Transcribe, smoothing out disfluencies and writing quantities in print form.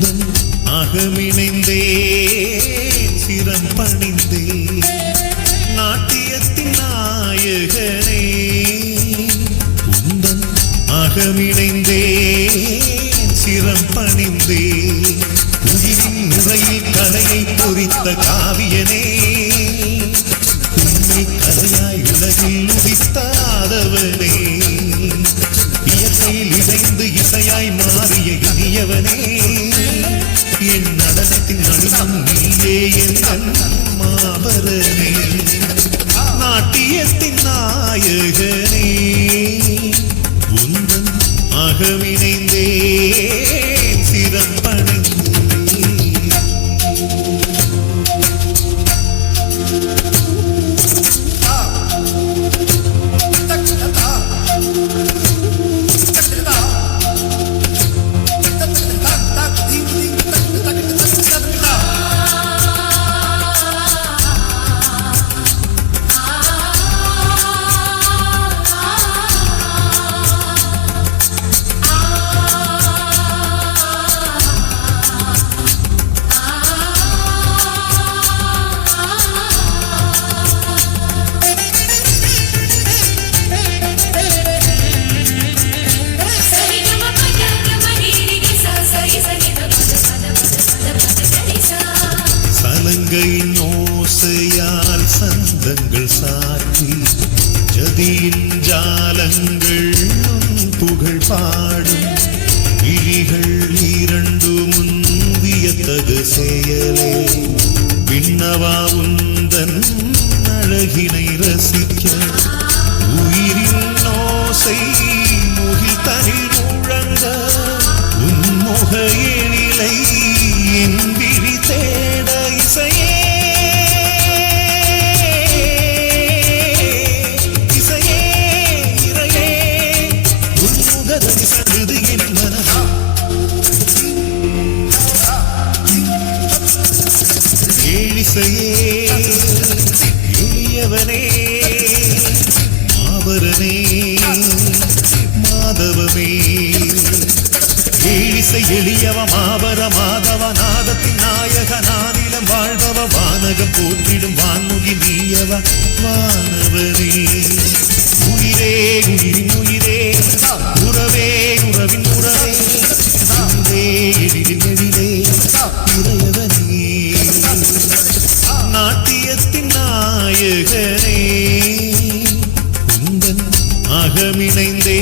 உந்தன் அகமிணைந்தே சிரம் பணிந்தே நாட்டியத்தின் நாயகனே உந்தன் அகமிணைந்தே சிரம் பணிந்தே உயிரின் முறையில் கலையை பொறித்த காவியனே உண்மை கலையாய் உலகில் உதித்தாதவனே இயற்கையில் இணைந்து இசையாய் மாறிய இனியவனே என் நடனத்தின் நடுவம் நீயே என் மாபரனே நாட்டியத்தின் நாயகனே உந்தன் அகமிணைந்தே சிரம் சலங்கையின் ஓசையால் சந்தங்கள் சாற்றி ஜதியின் ஜாலங்கள் புகழ் பாடும் விழிகள் இரண்டு முந்தியத்தகு செயலே விண்ணவா உந்தன் அழகினை ரசிக்க உயிரின் ஓசை முகில் தனில் முழங்க உன்முக எழிலை என் விழி தேட இசையே இசையே இறையே உன்முகதனி சடுது என் மனது ஏழிசையே எளியவனே மாபரனே மாதவமே ஏழிசை எளியவ மாபர மாதவ நாதத்தின் நாயக நானிலம் வாழ்பவ வானகம் போற்றிடும் வான்முகி நீயவ வானவனே உயிரே உயிரின் உயிரே உறவே உறவின் உறவே உயிரே எழிலின் எழிலே இறையவனே நாட்டியத்தின் நாயகனே உந்தன் அகமிணைந்தே